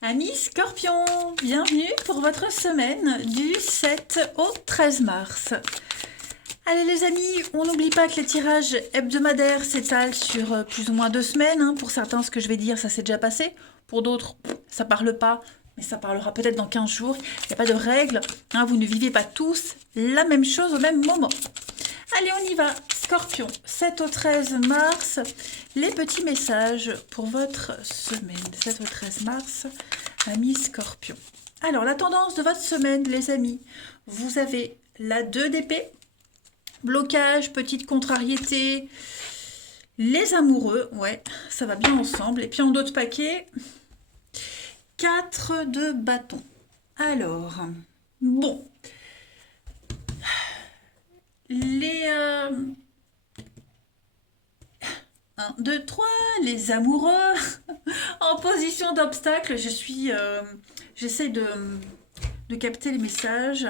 Amis Scorpion, bienvenue pour votre semaine du 7 au 13 mars. Allez les amis, on n'oublie pas que les tirages hebdomadaires s'étalent sur plus ou moins 2 semaines. Pour certains, ce que je vais dire, ça s'est déjà passé. Pour d'autres, ça parle pas, mais ça parlera peut-être dans 15 jours. Il n'y a pas de règle, vous ne vivez pas tous la même chose au même moment. Allez, on y va. Scorpion, 7 au 13 mars, les petits messages pour votre semaine. 7 au 13 mars, amis Scorpion. Alors, la tendance de votre semaine, les amis, vous avez la 2 d'épée, blocage, petite contrariété, les amoureux, ouais, ça va bien ensemble. Et puis en d'autres paquets, 4 de bâton. Alors, bon, les 1, 2, 3, les amoureux en position d'obstacle. J'essaie de capter les messages.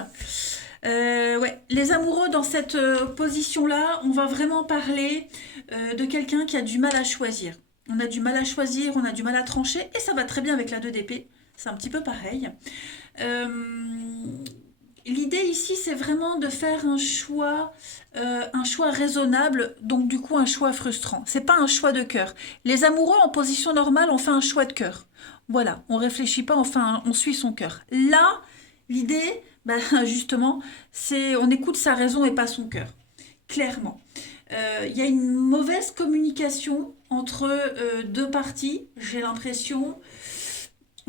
Ouais, les amoureux dans cette position-là, on va vraiment parler de quelqu'un qui a du mal à choisir. On a du mal à choisir, on a du mal à trancher, et ça va très bien avec la 2 d'épée. C'est un petit peu pareil. Euh, L'idée ici, c'est vraiment de faire un choix raisonnable, donc du coup un choix frustrant. C'est pas un choix de cœur. Les amoureux en position normale, on fait un choix de cœur. Voilà, on réfléchit pas, on suit son cœur. Là, l'idée, justement, c'est on écoute sa raison et pas son cœur. Clairement. Il y a une mauvaise communication entre deux parties, j'ai l'impression.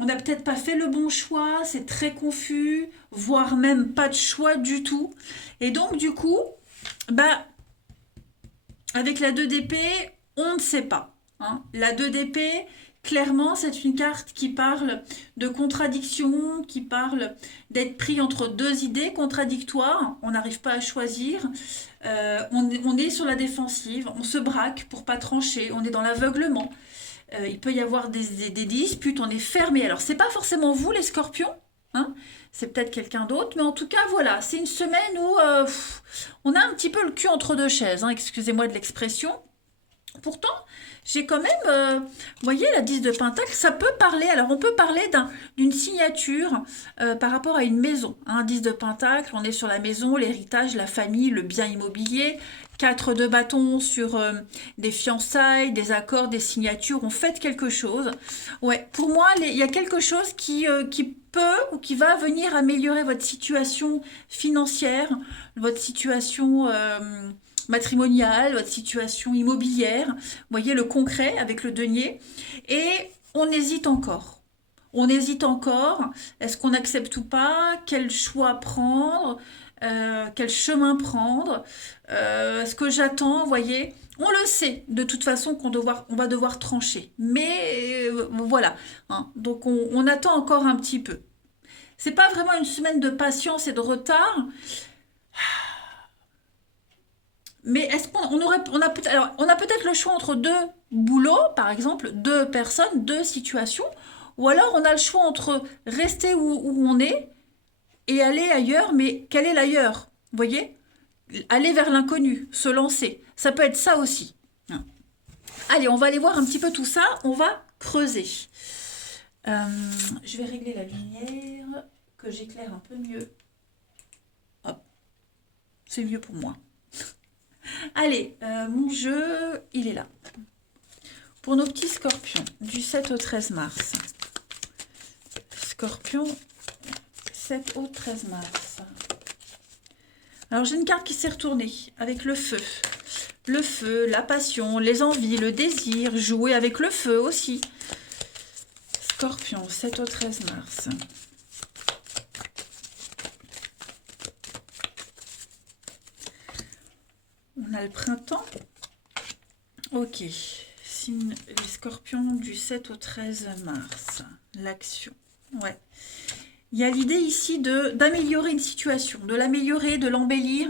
On n'a peut-être pas fait le bon choix, c'est très confus, voire même pas de choix du tout. Et donc, du coup, avec la 2 d'épée, on ne sait pas. La 2 d'épée, clairement, c'est une carte qui parle de contradiction, qui parle d'être pris entre deux idées contradictoires. On n'arrive pas à choisir. On est sur la défensive, on se braque pour pas trancher, on est dans l'aveuglement. Il peut y avoir des disputes, on est fermé. Alors, c'est pas forcément vous, les scorpions, c'est peut-être quelqu'un d'autre, mais en tout cas, voilà, c'est une semaine où on a un petit peu le cul entre deux chaises, excusez-moi de l'expression. Pourtant, j'ai quand même, vous voyez, la 10 de Pentacle, ça peut parler. Alors, on peut parler d'une signature par rapport à une maison. 10 de Pentacle, on est sur la maison, l'héritage, la famille, le bien immobilier. 4 de bâton sur des fiançailles, des accords, des signatures. On fait quelque chose. Ouais, pour moi, il y a quelque chose qui peut ou qui va venir améliorer votre situation financière, votre situation matrimoniale, votre situation immobilière. Vous voyez le concret avec le denier. Et on hésite encore. On hésite encore. Est-ce qu'on accepte ou pas? Quel choix prendre? Quel chemin prendre? Est-ce que j'attends? Vous voyez, on le sait de toute façon on va devoir trancher. Mais voilà. Donc on attend encore un petit peu. C'est pas vraiment une semaine de patience et de retard. Mais est-ce on a peut-être le choix entre deux boulots, par exemple, deux personnes, deux situations, ou alors on a le choix entre rester où on est et aller ailleurs, mais quel est l'ailleurs? Vous voyez? Aller vers l'inconnu, se lancer. Ça peut être ça aussi. Allez, on va aller voir un petit peu tout ça, on va creuser. Je vais régler la lumière, que j'éclaire un peu mieux. Hop, c'est mieux pour moi. Allez, mon jeu, il est là. Pour nos petits scorpions, du 7 au 13 mars. Scorpion, 7 au 13 mars. Alors j'ai une carte qui s'est retournée avec le feu. Le feu, la passion, les envies, le désir, jouer avec le feu aussi. Scorpion, 7 au 13 mars. On a le printemps. Ok. Signe les scorpions du 7 au 13 mars. L'action. Ouais. Il y a l'idée ici d'améliorer une situation, de l'améliorer, de l'embellir,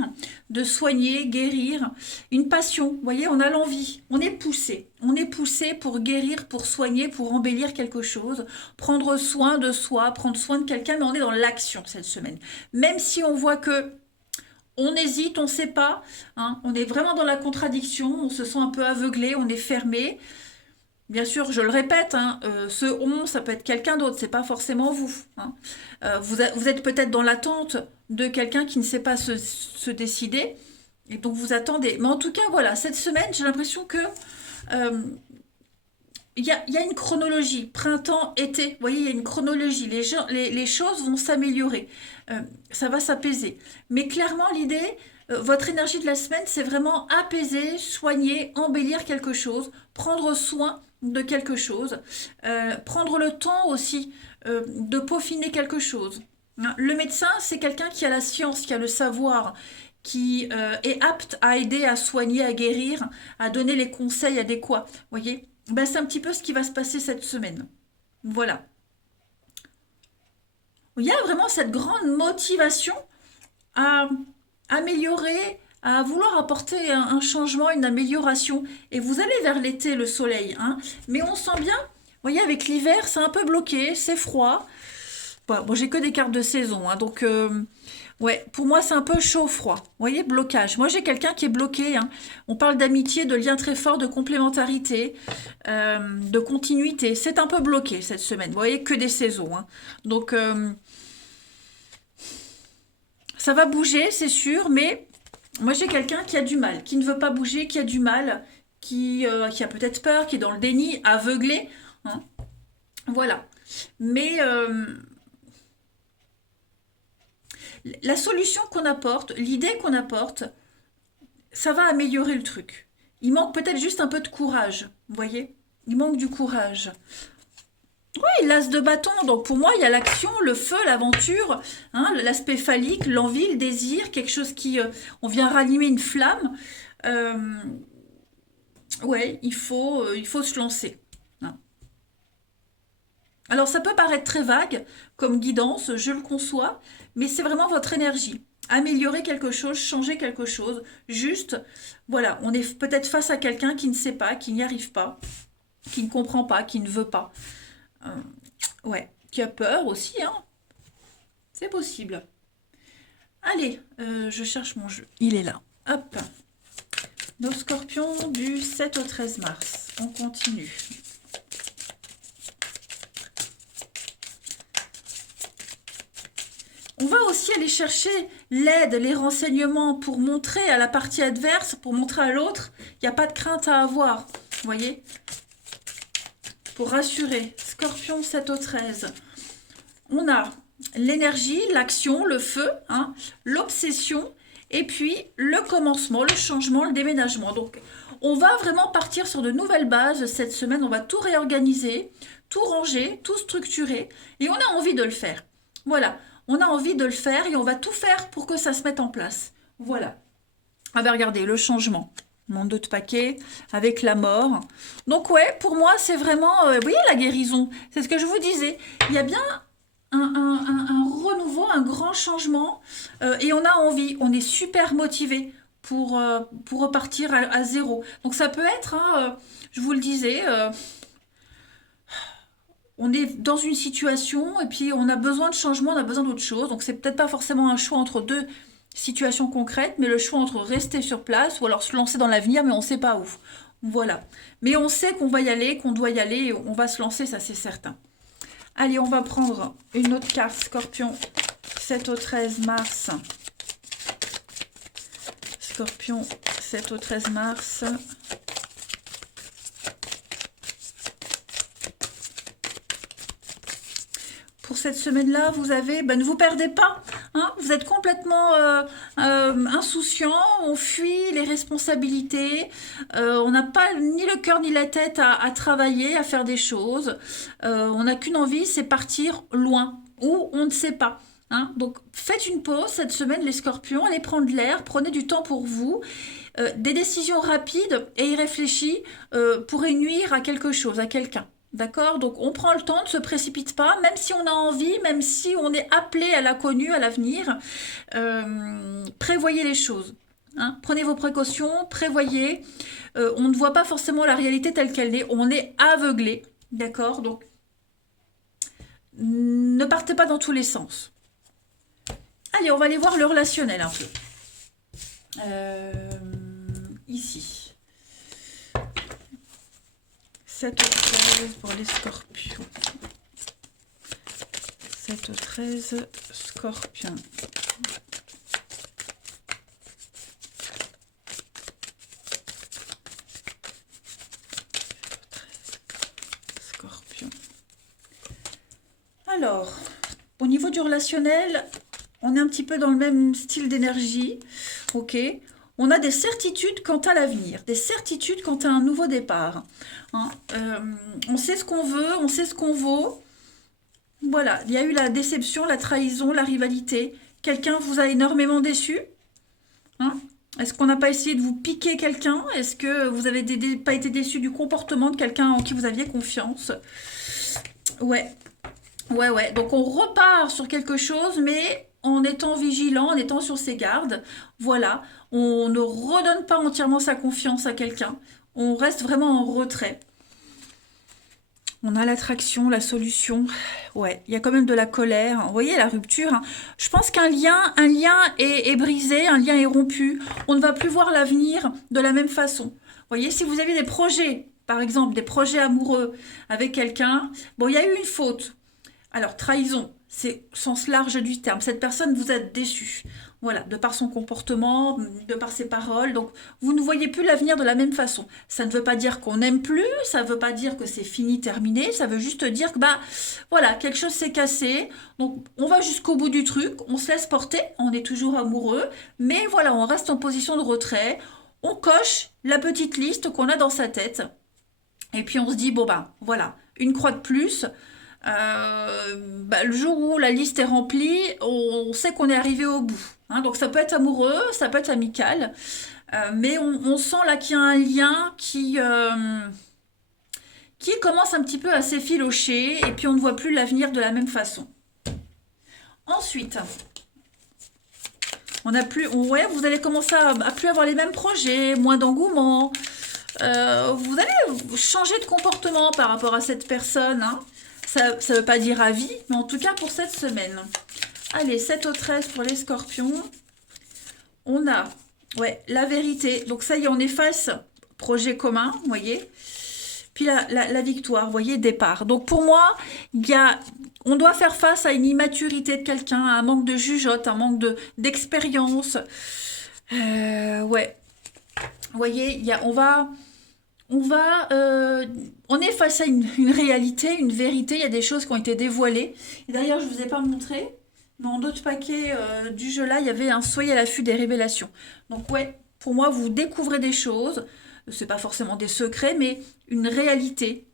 de soigner, guérir. Une passion, vous voyez, on a l'envie, on est poussé. On est poussé pour guérir, pour soigner, pour embellir quelque chose, prendre soin de soi, prendre soin de quelqu'un, mais on est dans l'action cette semaine. Même si on voit que on hésite, on ne sait pas, on est vraiment dans la contradiction, on se sent un peu aveuglé, on est fermé. Bien sûr, je le répète, hein, ce on, ça peut être quelqu'un d'autre, c'est pas forcément vous. Hein. Vous êtes peut-être dans l'attente de quelqu'un qui ne sait pas se décider, et donc vous attendez. Mais en tout cas, voilà, cette semaine, j'ai l'impression que euh, il y a une chronologie, printemps, été, vous voyez, il y a une chronologie, les choses vont s'améliorer, Euh, ça va s'apaiser. Mais clairement, l'idée, votre énergie de la semaine, c'est vraiment apaiser, soigner, embellir quelque chose, prendre soin de quelque chose, prendre le temps aussi de peaufiner quelque chose. Hein, le médecin, c'est quelqu'un qui a la science, qui a le savoir, qui est apte à aider, à soigner, à guérir, à donner les conseils adéquats. Voyez, ben, c'est un petit peu ce qui va se passer cette semaine. Voilà. Il y a vraiment cette grande motivation à améliorer, à vouloir apporter un changement, une amélioration. Et vous allez vers l'été, le soleil, hein. Mais on sent bien, vous voyez, avec l'hiver, c'est un peu bloqué, c'est froid. Bon, j'ai que des cartes de saison, hein, donc ouais, pour moi c'est un peu chaud-froid. Vous voyez, blocage. Moi j'ai quelqu'un qui est bloqué. Hein. On parle d'amitié, de lien très fort, de complémentarité, de continuité. C'est un peu bloqué cette semaine. Vous voyez, que des saisons. Hein. Donc ça va bouger, c'est sûr, mais moi j'ai quelqu'un qui a du mal, qui ne veut pas bouger, qui a du mal, qui a peut-être peur, qui est dans le déni, aveuglé. Hein. Voilà. Mais la solution qu'on apporte, l'idée qu'on apporte, ça va améliorer le truc. Il manque peut-être juste un peu de courage, vous voyez. Il manque du courage. Oui, l'as de bâton, donc pour moi, il y a l'action, le feu, l'aventure, hein, l'aspect phallique, l'envie, le désir, quelque chose qui... on vient rallumer une flamme. Euh, ouais, il faut se lancer. Hein. Alors ça peut paraître très vague comme guidance, je le conçois, mais c'est vraiment votre énergie. Améliorer quelque chose, changer quelque chose, juste, voilà, on est peut-être face à quelqu'un qui ne sait pas, qui n'y arrive pas, qui ne comprend pas, qui ne veut pas. Euh, ouais, qui a peur aussi, hein, c'est possible. Allez, je cherche mon jeu, il est là. Hop, nos scorpions du 7 au 13 mars, on continue. On va aussi aller chercher l'aide, les renseignements pour montrer à la partie adverse, pour montrer à l'autre, il n'y a pas de crainte à avoir. Vous voyez? Pour rassurer. Scorpion 7 au 13. On a l'énergie, l'action, le feu, hein, l'obsession, et puis le commencement, le changement, le déménagement. Donc, on va vraiment partir sur de nouvelles bases cette semaine. On va tout réorganiser, tout ranger, tout structurer, et on a envie de le faire. Voilà, on a envie de le faire et on va tout faire pour que ça se mette en place. Voilà. Ah ben regardez, le changement. Mon 2 de paquet avec la mort. Donc ouais, pour moi, c'est vraiment... vous voyez la guérison, c'est ce que je vous disais. Il y a bien un renouveau, un grand changement. Et on a envie, on est super motivé pour repartir à zéro. Donc ça peut être, hein, je vous le disais, on est dans une situation et puis on a besoin de changement, on a besoin d'autre chose. Donc c'est peut-être pas forcément un choix entre deux situations concrètes, mais le choix entre rester sur place ou alors se lancer dans l'avenir, mais on ne sait pas où. Voilà. Mais on sait qu'on va y aller, qu'on doit y aller, et on va se lancer, ça c'est certain. Allez, on va prendre une autre carte, Scorpion, 7 au 13 mars. Scorpion, 7 au 13 mars. Pour cette semaine-là, vous avez, ben, ne vous perdez pas, hein, vous êtes complètement insouciant, on fuit les responsabilités, on n'a pas ni le cœur ni la tête à travailler, à faire des choses, on n'a qu'une envie, c'est partir loin, où on ne sait pas. Hein. Donc faites une pause cette semaine les scorpions, allez prendre l'air, prenez du temps pour vous. Des décisions rapides et irréfléchies pourraient nuire à quelque chose, à quelqu'un. D'accord? Donc on prend le temps, ne se précipite pas, même si on a envie, même si on est appelé à l'inconnu, à l'avenir. Prévoyez les choses. Hein. Prenez vos précautions, prévoyez. On ne voit pas forcément la réalité telle qu'elle est, on est aveuglé. D'accord? Donc ne partez pas dans tous les sens. Allez, on va aller voir le relationnel un peu. Ici. 7 au 13 pour les scorpions. 7 au 13, scorpion. Scorpion. Alors, au niveau du relationnel, on est un petit peu dans le même style d'énergie. Ok. On a des certitudes quant à l'avenir, des certitudes quant à un nouveau départ. Hein, on sait ce qu'on veut, on sait ce qu'on vaut. Voilà, il y a eu la déception, la trahison, la rivalité. Quelqu'un vous a énormément déçu. Hein? Est-ce qu'on n'a pas essayé de vous piquer quelqu'un? Est-ce que vous n'avez pas été déçu du comportement de quelqu'un en qui vous aviez confiance? Ouais, ouais. Donc on repart sur quelque chose, mais en étant vigilant, en étant sur ses gardes. Voilà, on ne redonne pas entièrement sa confiance à quelqu'un. On reste vraiment en retrait. On a l'attraction, la solution. Ouais, il y a quand même de la colère. Vous voyez la rupture, hein. Je pense qu'un lien est brisé, un lien est rompu. On ne va plus voir l'avenir de la même façon. Vous voyez, si vous avez des projets, par exemple, des projets amoureux avec quelqu'un, bon, il y a eu une faute. Alors, trahison, c'est au sens large du terme. Cette personne vous a déçu. Voilà, de par son comportement, de par ses paroles. Donc, vous ne voyez plus l'avenir de la même façon. Ça ne veut pas dire qu'on n'aime plus, ça ne veut pas dire que c'est fini, terminé. Ça veut juste dire que, bah, voilà, quelque chose s'est cassé. Donc, on va jusqu'au bout du truc, on se laisse porter, on est toujours amoureux. Mais voilà, on reste en position de retrait. On coche la petite liste qu'on a dans sa tête. Et puis, on se dit, bon, bah, voilà, une croix de plus. Le jour où la liste est remplie, on sait qu'on est arrivé au bout. Hein. Donc ça peut être amoureux, ça peut être amical, mais on sent là qu'il y a un lien qui commence un petit peu à s'effilocher et puis on ne voit plus l'avenir de la même façon. Ensuite, vous allez commencer à plus avoir les mêmes projets, moins d'engouement. Vous allez changer de comportement par rapport à cette personne. Hein. Ça ne veut pas dire à vie, mais en tout cas pour cette semaine. Allez, 7 au 13 pour les scorpions. On a la vérité. Donc ça y est, on efface projet commun, vous voyez. Puis la victoire, vous voyez, départ. Donc pour moi, on doit faire face à une immaturité de quelqu'un, à un manque de jugeote, un manque d'expérience. Ouais. Vous voyez, on est face à une réalité, une vérité. Il y a des choses qui ont été dévoilées. Et d'ailleurs, je ne vous ai pas montré, mais en d'autres paquets du jeu là, il y avait un soyez à l'affût des révélations. Donc ouais, pour moi, vous découvrez des choses. C'est pas forcément des secrets, mais une réalité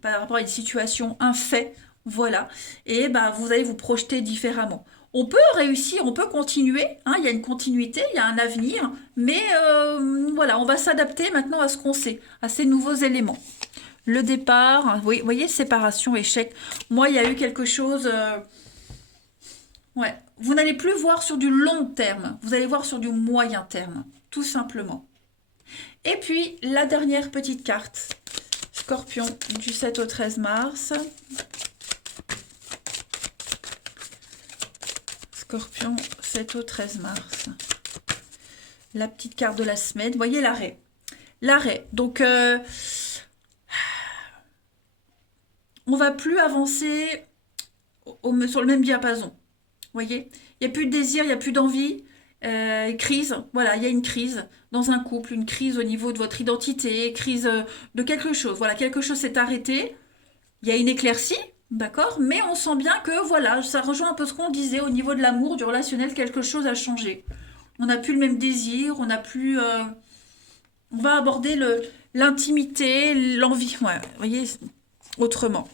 par rapport à une situation, un fait. Voilà. Et vous allez vous projeter différemment. On peut réussir, on peut continuer, hein, il y a une continuité, il y a un avenir, mais voilà, on va s'adapter maintenant à ce qu'on sait, à ces nouveaux éléments. Le départ, vous voyez, séparation, échec. Moi, il y a eu quelque chose... vous n'allez plus voir sur du long terme, vous allez voir sur du moyen terme, tout simplement. Et puis, la dernière petite carte, Scorpion, du 7 au 13 mars. Scorpion, 7 au 13 mars. La petite carte de la semaine. Vous voyez l'arrêt. L'arrêt. Donc, on va plus avancer sur le même diapason. Vous voyez, il n'y a plus de désir, il n'y a plus d'envie. Crise. Voilà, il y a une crise dans un couple, une crise au niveau de votre identité, crise de quelque chose. Voilà, quelque chose s'est arrêté. Il y a une éclaircie. D'accord? Mais on sent bien que, voilà, ça rejoint un peu ce qu'on disait au niveau de l'amour, du relationnel, quelque chose a changé. On n'a plus le même désir, on n'a plus... on va aborder l'intimité, l'envie, vous voyez, autrement.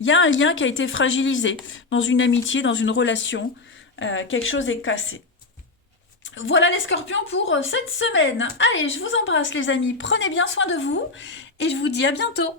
Il y a un lien qui a été fragilisé dans une amitié, dans une relation. Quelque chose est cassé. Voilà les scorpions pour cette semaine. Allez, je vous embrasse les amis, prenez bien soin de vous et je vous dis à bientôt.